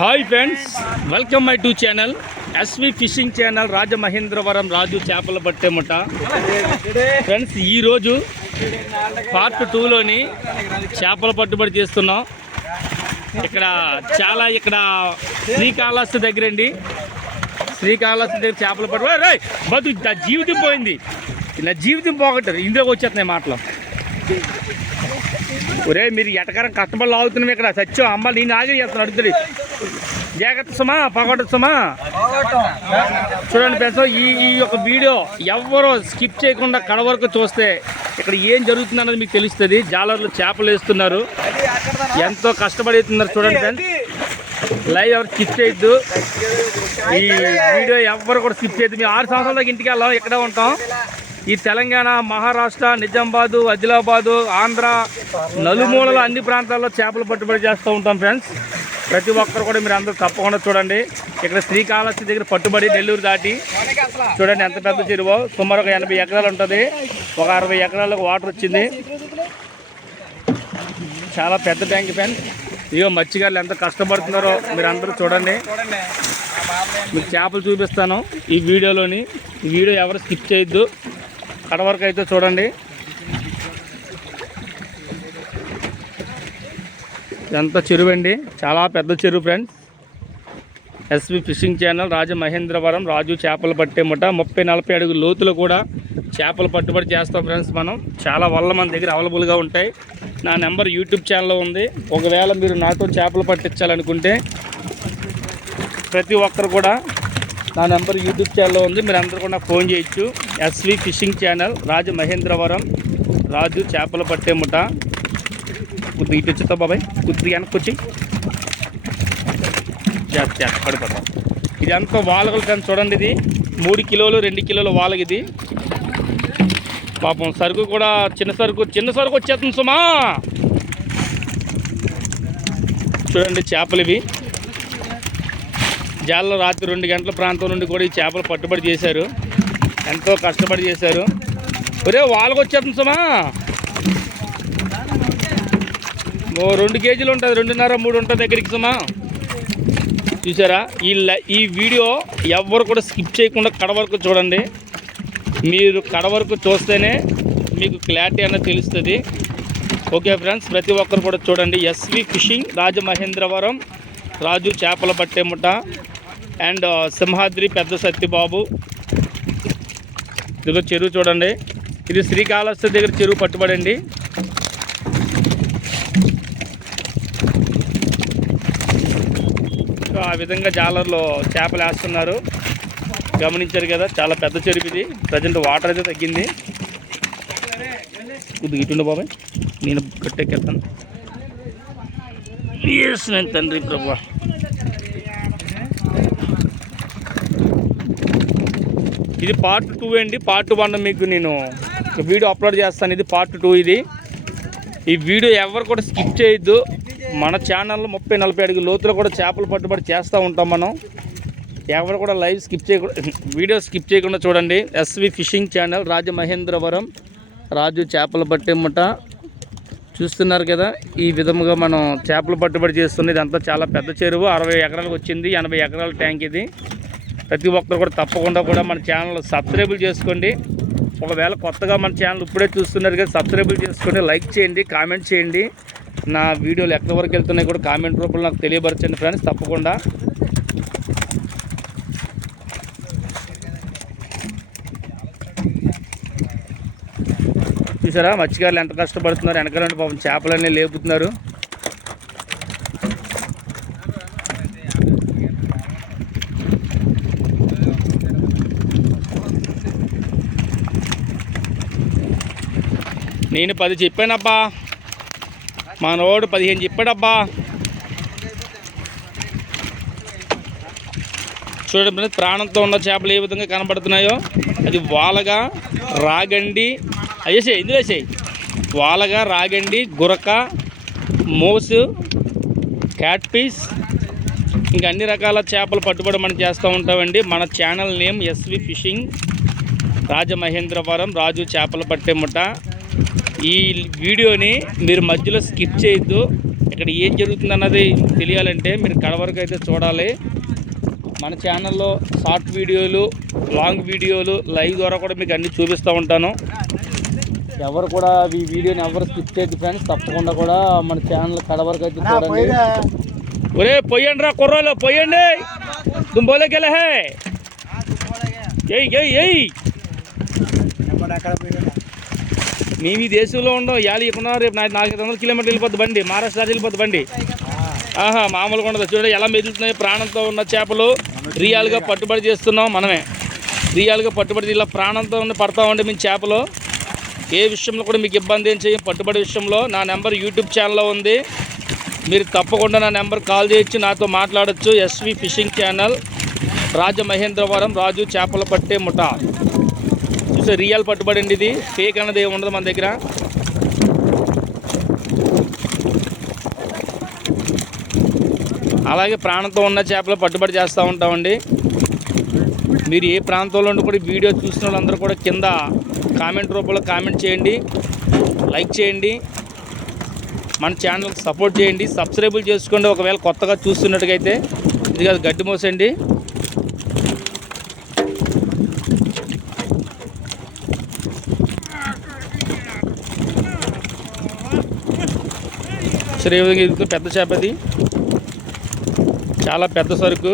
Hi friends, welcome my to channel SV fishing channel Rajamahendravaram Raju చేపల పట్టేముట. Friends, ఈరోజు part 2లోని చేపల పట్టుబడి చేస్తున్నాం. ఇక్కడ శ్రీకాళహస్తి దగ్గర అండి. శ్రీకాళహస్తి దగ్గర చేపల పట్టుబడి బతు నా జీవితం పోయింది, నా జీవితం పోగొట్టారు. ఇందులోకి వచ్చేస్తున్నాయి మాటలు. ఒరే, మీరు ఎటకరం కష్టపడి లాగుతున్నాం ఇక్కడ. సత్యం అమ్మ నేను ఆగి చేస్తాను. అడుగుతుంది జాగ్రత్త సుమా, పగొట్టదు సుమా. చూడండి పెద్ద ఈ యొక్క వీడియో ఎవరో స్కిప్ చేయకుండా కడ వరకు చూస్తే ఇక్కడ ఏం జరుగుతుంది అన్నది మీకు తెలుస్తుంది. జాలర్లు చేపలు వేస్తున్నారు, ఎంతో కష్టపడుతున్నారు. చూడండి ఫ్రెండ్స్, లైవ్ ఎవరు స్కిప్ చేయొద్దు. ఈ వీడియో ఎవరు కూడా స్కిప్ చేయొద్దు. మేము 6 సంవత్సరాల దాకా ఇంటికి వెళ్ళాం, ఇక్కడే ఉంటాం. ఈ తెలంగాణ, మహారాష్ట్ర, నిజామాబాదు, ఆదిలాబాదు, ఆంధ్ర నలుమూలలో అన్ని ప్రాంతాల్లో చేపలు పట్టుబడి చేస్తూ ఉంటాం ఫ్రెండ్స్. ప్రతి ఒక్కరు కూడా మీరు అందరూ తప్పకుండా చూడండి. ఇక్కడ శ్రీకాళహస్తి దగ్గర పట్టుబడి నెల్లూరు దాటి చూడండి ఎంత పెద్ద చెరువు. సుమారు ఒక 80 ఎకరాలు ఉంటుంది. ఒక 60 ఎకరాలకు వాటర్ వచ్చింది. చాలా పెద్ద ట్యాంక్ ఫ్రెండ్స్. ఇగో మత్స్యకారులు ఎంత కష్టపడుతున్నారో మీరు అందరూ చూడండి. మీకు చేపలు చూపిస్తాను ఈ వీడియోలోని. ఈ వీడియో ఎవరు స్కిప్ చేయొద్దు, కడ వరకు అయితే చూడండి. ఎంత చెరువు అండి, చాలా పెద్ద చెరువు friends. SV fishing channel Rajamahendravaram Raju చేపలు పట్టేముట. 30-40 అడుగుల లోతులో కూడా చేపలు పట్టుబడి చేస్తాం ఫ్రెండ్స్. మనం చాలా వల్ల మన దగ్గర అవైలబుల్గా ఉంటాయి. నా నెంబర్ యూట్యూబ్ ఛానల్లో ఉంది. ఒకవేళ మీరు నాతో చేపలు పట్టించాలనుకుంటే ప్రతి ఒక్కరు కూడా నా నెంబర్ యూట్యూబ్ ఛానల్లో ఉంది. మీరు అందరూ కూడా ఫోన్ చేయొచ్చు. SV fishing channel Rajamahendravaram Raju చేపలు పట్టేముట. కొద్దిగా ఇటు వచ్చుతావు బాబాయ్, కొద్దిగా వెనక్కి వచ్చి పడిపోతాం. ఇది అంతా వాలగలు కానీ చూడండి. ఇది 3 కిలోలు 2 కిలోల వాలగ. ఇది పాపం సరుకు కూడా చిన్న సరుకు వచ్చేస్తుంది సుమా. చూడండి చేపలు ఇవి. జాలలో రాత్రి 2 గంటల ప్రాంతం నుండి కూడా ఈ చేపలు పట్టుబడి చేశారు. ఎంతో కష్టపడి చేశారు. ఒరే, వాళ్ళకు వచ్చేస్తుంది సుమా. 2 కేజీలు ఉంటుంది, 2.5-3 ఉంటుంది దగ్గరికి సుమా. చూసారా? ఈ వీడియో ఎవరు కూడా స్కిప్ చేయకుండా కడ వరకు చూడండి. మీరు కడ వరకు చూస్తేనే మీకు క్లారిటీ అనేది తెలుస్తుంది. ఓకే ఫ్రెండ్స్, ప్రతి ఒక్కరు కూడా చూడండి. ఎస్వి ఫిషింగ్ రాజమహేంద్రవరం రాజు చేపల పట్టేముట అండ్ సింహాద్రి పెద్ద సత్యబాబు. ఇదిగో చెరువు చూడండి. ఇది శ్రీకాళహస్తి దగ్గర చెరువు పట్టుబడండి. ఆ విధంగా జాలర్లో చేపలు వేస్తున్నారు. గమనించారు కదా, చాలా పెద్ద చెరువు ఇది. ప్రజెంట్ వాటర్ అయితే తగ్గింది. కొద్దిగా ఇటుండే బాబాయ్, నేను కట్టెక్కేస్తాను. నేను తండ్రి ప్రభా. ఇది పార్ట్ 2 అండి. పార్ట్ 1 మీకు నేను వీడియో అప్లోడ్ చేస్తాను. ఇది పార్ట్ 2. ఇది ఈ వీడియో ఎవరు కూడా స్కిప్ చేయొద్దు. మన ఛానల్లో 30-40 అడుగుల లోతులో కూడా చేపలు పట్టుబడి చేస్తూ ఉంటాం మనం. ఎవరు కూడా లైవ్ స్కిప్ చేయకుండా, వీడియో స్కిప్ చేయకుండా చూడండి. SV fishing channel Rajamahendravaram Raju చేపలు పట్టేముట. చూస్తున్నారు కదా, ఈ విధముగా మనం చేపలు పట్టుబడి చేస్తున్నది. ఇదంతా చాలా పెద్ద చెరువు. 60 ఎకరాలకు వచ్చింది. 80 ఎకరాల ట్యాంక్ ఇది. ప్రతి ఒక్కరు కూడా తప్పకుండా కూడా మన ఛానల్ సబ్స్క్రైబ్ చేసుకోండి. ఒకవేళ కొత్తగా మన ఛానల్ ఇప్పుడే చూస్తున్నారు కదా, సబ్స్క్రైబ్ చేసుకోండి, లైక్ చేయండి, కామెంట్ చేయండి. నా వీడియోలు ఎక్కడి వరకు వెళ్తున్నాయి కూడా కామెంట్ రూపంలో నాకు తెలియపరచండి ఫ్రెండ్స్ తప్పకుండా. చూసారా మత్స్యకారులు ఎంత కష్టపడుతున్నారు. వెనకాలంటే పాపం చేపలన్నీ లేపుతున్నారు. నేను 10 చెప్పానబ్బా, మా నోడు 15 చెప్పాడబ్బా. చూడండి, ప్రాణంతో ఉన్న చేపలు ఏ విధంగా కనబడుతున్నాయో. అది వాలగా, రాగండి, అయ్యేసే ఇందులో వేసేయి. వాలగా, రాగండి, గురక, మోసు, క్యాట్ పీస్, ఇంకా అన్ని రకాల చేపలు పట్టుబడి మనం చేస్తూ ఉంటామండి. మన channel name SV fishing Rajamahendravaram Raju చేపలు పట్టేముట. ఈ వీడియోని మీరు మధ్యలో స్కిప్ చేయొద్దు. ఇక్కడ ఏం జరుగుతుంది అన్నది తెలియాలంటే మీరు కడ వరకు అయితే చూడాలి. మన ఛానల్లో షార్ట్ వీడియోలు, లాంగ్ వీడియోలు, లైవ్ ద్వారా కూడా మీకు అన్నీ చూపిస్తూ ఉంటాను. ఎవరు కూడా ఈ వీడియోని ఎవరు స్కిప్ చేయద్దు ఫ్రెండ్స్. తప్పకుండా కూడా మన ఛానల్ కడ వరకు అయితే చూడండి. ఒరే పొయ్యండి రా కుర్రోలు, పొయ్యండి. దుంబోలేకెళ్ళే ఎయ్ ఎయ్ ఎయ్. మేము ఈ దేశంలో ఉండవు. ఇవాళ ఇవ్వకుండా రేపు 400 కిలోమీటర్లు వెళ్ళిపోద్ది బండి, మహారాష్ట్ర వెళ్ళిపోద్ది బండి. మామూలుగా ఉండదు. చూడండి ఎలా మెదులుతున్నాయి. ప్రాణంతో ఉన్న చేపలు రియల్గా పట్టుబడి చేస్తున్నాం మనమే. రియల్గా పట్టుబడి ఇలా ప్రాణంతో ఉన్న పడతామండి మేము చేపలు. ఏ విషయంలో కూడా మీకు ఇబ్బంది ఏం చేయం. పట్టుబడి విషయంలో నా నెంబర్ యూట్యూబ్ ఛానల్లో ఉంది. మీరు తప్పకుండా నా నెంబర్ కాల్ చేయొచ్చు, నాతో మాట్లాడచ్చు. SV fishing channel, Rajamahendravaram Raju చేపలు పట్టే ముఠా. చూసే రియల్ పట్టుబడి అండి ఇది. ఫేక్ అన్నది ఏమి ఉండదు మన దగ్గర. అలాగే ప్రాణంతో ఉన్న చేపలు పట్టుబడి చేస్తూ ఉంటామండి. మీరు ఏ ప్రాంతంలో ఉండి కూడా వీడియో చూసిన వాళ్ళందరూ కూడా కింద కామెంట్ రూపంలో కామెంట్ చేయండి, లైక్ చేయండి, మన ఛానల్కి సపోర్ట్ చేయండి, సబ్స్క్రైబుల్ చేసుకోండి. ఒకవేళ కొత్తగా చూస్తున్నట్టుగైతే ఇది కాదు గడ్డి మోసండి. సరే ఈ విధంగా ఇది పెద్ద చేప, అది చాలా పెద్ద సరుకు.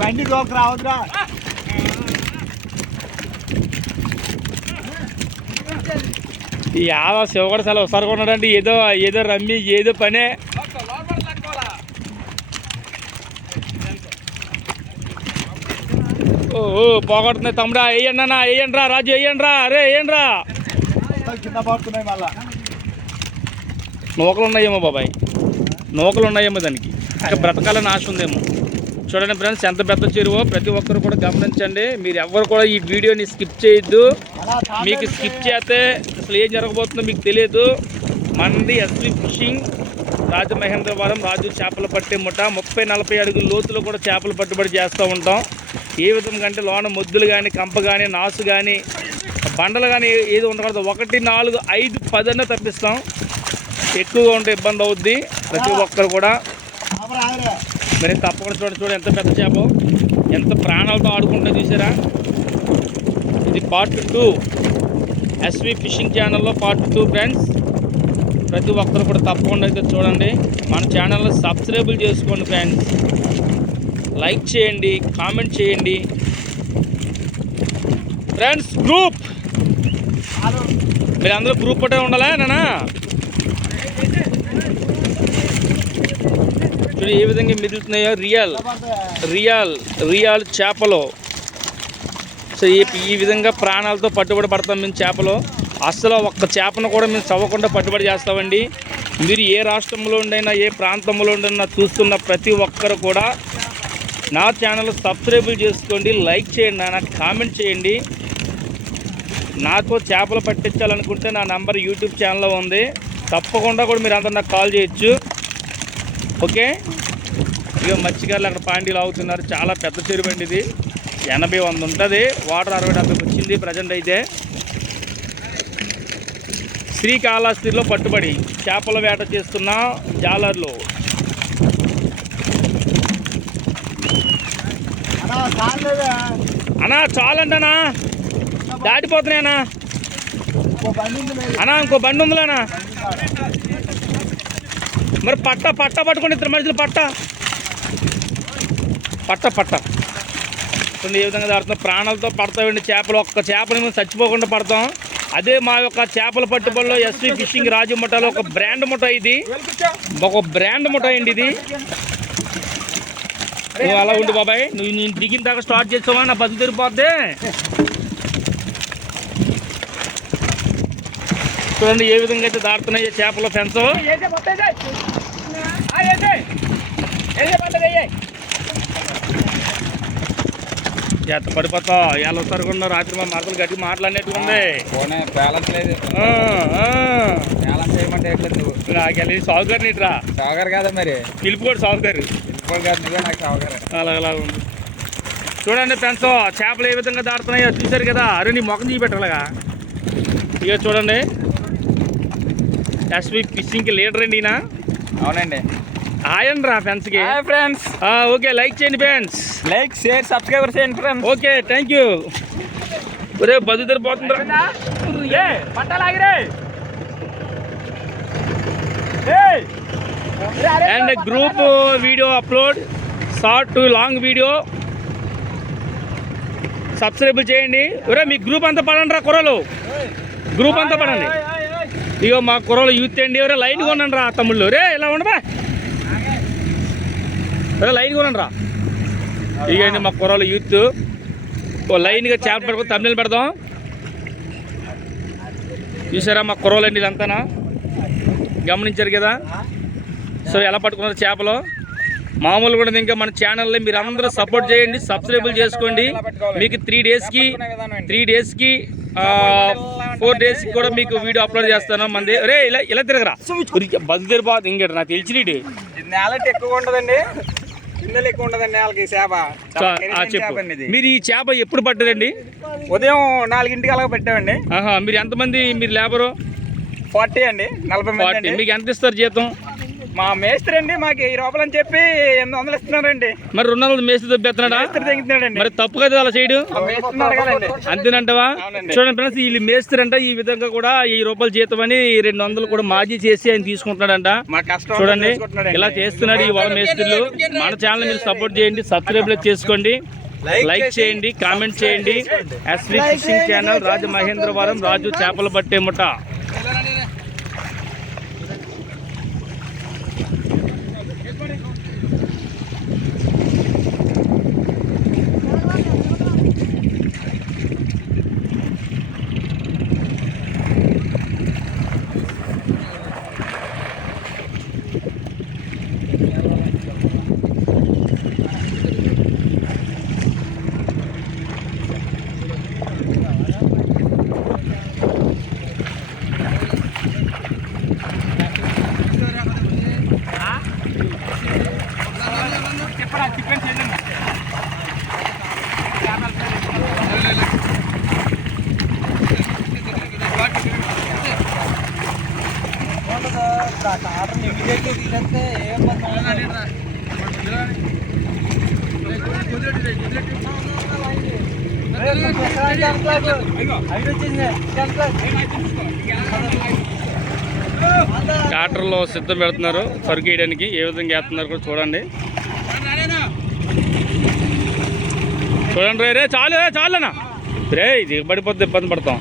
బండి రోక్ రావద్దురా. ఈ ఆదా శివ కూడా చాలా ఒకసారి ఉన్నాడండి. ఏదో ఏదో రమ్మి ఏదో పనే. ఓ పోగొడుతున్నాయి తమ్ముడా. వేయండి అన్న, వేయండి రా రాజు, వేయండి రా. అరే వేయండి రా. కింద పడుతున్నాయి మళ్ళా. నూకలు ఉన్నాయేమో బాబాయ్, నూకలు ఉన్నాయేమో దానికి. ఇంకా బ్రతకాలని ఆశ ఉందేమో. చూడండి ఫ్రెండ్స్ ఎంత పెద్ద చెరువు. ప్రతి ఒక్కరు కూడా గమనించండి. మీరు ఎవరు కూడా ఈ వీడియోని స్కిప్ చేయొద్దు. మీకు స్కిప్ చేస్తే అసలు ఏం జరగబోతుందో మీకు తెలియదు. మనది ఎస్వి ఫిషింగ్, రాజమహేంద్రవరం రాజు చేపలు పట్టే ముఠ. 30-40 అడుగుల లోతులో కూడా చేపలు పట్టుబడి చేస్తూ ఉంటాం. ఏ విధంగా అంటే లోన మొద్దులు కానీ, కంప కానీ, నాసు కానీ, బండలు కానీ ఏది ఉండకూడదు. 1, 4, 5, 10 అన్న తప్పిస్తాం. ఎక్కువగా ఉంటే ఇబ్బంది అవుద్ది. ప్రతి ఒక్కరు కూడా మరి తప్పకుండా చూడండి ఎంత పెద్ద చేప, ఎంత ప్రాణాలతో ఆడుకుంటా చూసారా. ఇది పార్ట్ 2, ఎస్వి ఫిషింగ్ ఛానల్లో పార్ట్ 2 ఫ్రెండ్స్. ప్రతి ఒక్కరు కూడా తప్పకుండా అయితే చూడండి. మన ఛానల్లో సబ్స్క్రైబుల్ చేసుకోండి ఫ్రెండ్స్. లైక్ చేయండి, కామెంట్ చేయండి ఫ్రెండ్స్. గ్రూప్ మీరు అందరూ గ్రూప్ ఒకటే ఉండాలా నానా. చూడు ఏ విధంగా మిగులుతున్నాయో. రియల్ చేపలు. సో ఈ విధంగా ప్రాణాలతో పట్టుబడి పడతాం మేము చేపలు. అసలు ఒక్క చేపను కూడా మేము చవ్వకుండా పట్టుబడి చేస్తామండి. మీరు ఏ రాష్ట్రంలో ఉండైనా, ఏ ప్రాంతంలో ఉండైనా చూస్తున్న ప్రతి ఒక్కరు కూడా నా ఛానల్ సబ్స్క్రైబుల్ చేసుకోండి, లైక్ చేయండి, నాకు కామెంట్ చేయండి. నాతో చేపలు పట్టించాలనుకుంటే నా నంబర్ యూట్యూబ్ ఛానల్లో ఉంది. తప్పకుండా కూడా మీరు అందరూ నాకు కాల్ చేయొచ్చు. ఓకే. ఇక మత్స్యకారులు అక్కడ పాండీలు అవుతున్నారు. చాలా పెద్ద చెరువు అండి ఇది. 80-100 ఉంటుంది. వాటర్ 60-70 వచ్చింది ప్రజెంట్ అయితే. శ్రీకాళహస్తిలో పట్టుబడి చేపల వేట చేస్తున్న జాలర్లు. అన్నా చాలండి అన్నా, దాటిపోతున్నాయన్నా అన్నా. ఇంకో బండి ఉందిలేనా. మరి పట్ట పట్టుకుని ఇద్దరు మనుషులు పట్ట ఏ విధంగా దాడుతున్నాం. ప్రాణాలతో పడతామండి చేపలు. ఒక్క చేపని మేము చచ్చిపోకుండా పడతాం. అదే మా యొక్క చేపల పట్టుబడిలో ఎస్వి ఫిషింగ్ రాజు ముఠాలో ఒక బ్రాండ్ ముఠా. ఇది ఒక బ్రాండ్ ముఠా అండి ఇది. నువ్వు అలా ఉండు బాబాయ్, నువ్వు నేను దిగిన దాకా స్టార్ట్ చేస్తావా నా బతుకు తిరిగిపోద్ది. చూడండి ఏ విధంగా అయితే దాడుతున్నాయి చేపల ఫెన్స్. చేత పడిపోతా. ఎలా సరుగున్నా రాత్రి మా మరదలు గట్టి మాట్లాడినట్టు ఉంది. నాకెళ్ళి సాగుగారు నీట్రా. సాగర్ కాదా మరి, పిలుపు కూడా సాగుగారు. నాకు సాగర్ అలాగలా ఉంది. చూడండి ఫ్రెండ్స్, చేపలు ఏ విధంగా దాడుతున్నాయో చూశారు కదా. అరే నీ మొఖం చూపెట్టాలగా. ఇక చూడండి, ఎస్వి ఫిషింగ్కి లీడర్ అండి ఈయన. అవునండి. హాయ్ రా ఫ్రెండ్స్కి. Hi friends. ఓకే, లైక్ చేయండి ఫ్రెండ్స్. లైక్ షేర్ సబ్స్క్రైబర్ చేయండి ఫ్రెండ్స్. Okay, thank you. ఒరే బదుదరు పోతుందిరా. పట్టాలాగిరే. And group video upload, short to long video. Subscribe చేయండి. ఒరే మీ గ్రూప్ అంతా పడండి రా కుర్రలు, గ్రూప్ అంతా పడండి. ఇగో మా కుర్రలు యూత్ అండి. ఎవరే లైన్ కొనండి రా తమ్ముళ్ళు. రే ఇలా ఉండబా, లైన్ కొనండి రా. ఇగండి మా కుర్రలు యూత్. ఓ లైన్గా చేప పెట్టుకుని తమిళ పెడదాం. చూసారా మా కుర్రలు అండి ఇదంతానా, గమనించారు కదా. సో ఎలా పట్టుకున్నారు చేపలు మామూలు కూడా. ఇంకా మన ఛానల్ని మీరు అందరూ సపోర్ట్ చేయండి, సబ్స్క్రైబుల్ చేసుకోండి. మీకు 3 డేస్కి 4 డేస్కి కూడా మీకు వీడియో అప్లోడ్ చేస్తాను. మంది రే ఇలా తిరగరా, బస్సు తిరిగిపోతుంది. ఇంకేట నాకు తెలిసినటి నేల ఎక్కువ ఉండదండి, కిందలు ఎక్కువ ఉండదండి నేలకి చేప. చెప్పు, మీరు ఈ చేప ఎప్పుడు పట్టారండి? ఉదయం 4 అలాగ పెట్టామండి. మీరు ఎంతమంది మీరు లేబరు? 40 అండి, 40 మంది. మీకు ఎంత ఇస్తారు జీతం? మా మేస్త్రి అండి మాకు 1000 రూపాయలు అని చెప్పి 800 ఇస్తున్నారండి. మరి 200 మేస్త్రి దొబ్బెత్తున్నాడా? తెగుతున్నాడండి. మరి తప్పు కదా అలా చేయడం. అంతేనంటవా? అవునండి. చూడండి ఫ్రెండ్స్, వీళ్ళు మేస్త్రి అంట ఈ విధంగా కూడా 1000 రూపాయలు జీతం అని 200 కూడా మాజీ చేసి ఆయన తీసుకుంటున్నాడంట. చూడండి ఇలా చేస్తున్నాడు ఈ వాళ్ళ మేస్త్రులు. మన ఛానల్ మీరు సపోర్ట్ చేయండి, సబ్స్క్రైబ్ చేసుకోండి, లైక్ చేయండి, కామెంట్ చేయండి. SV fishing channel, Rajamahendravaram, Raju చేపలు పట్టే ముఠ. ట్రాక్టర్లో సిద్ధం పెడుతున్నారు సరుకు వేయడానికి. ఏ విధంగా వేస్తున్నారు కూడా చూడండి. చూడండి రే చాలునా రే, ఇది పడిపోతే ఇబ్బంది పడతాం.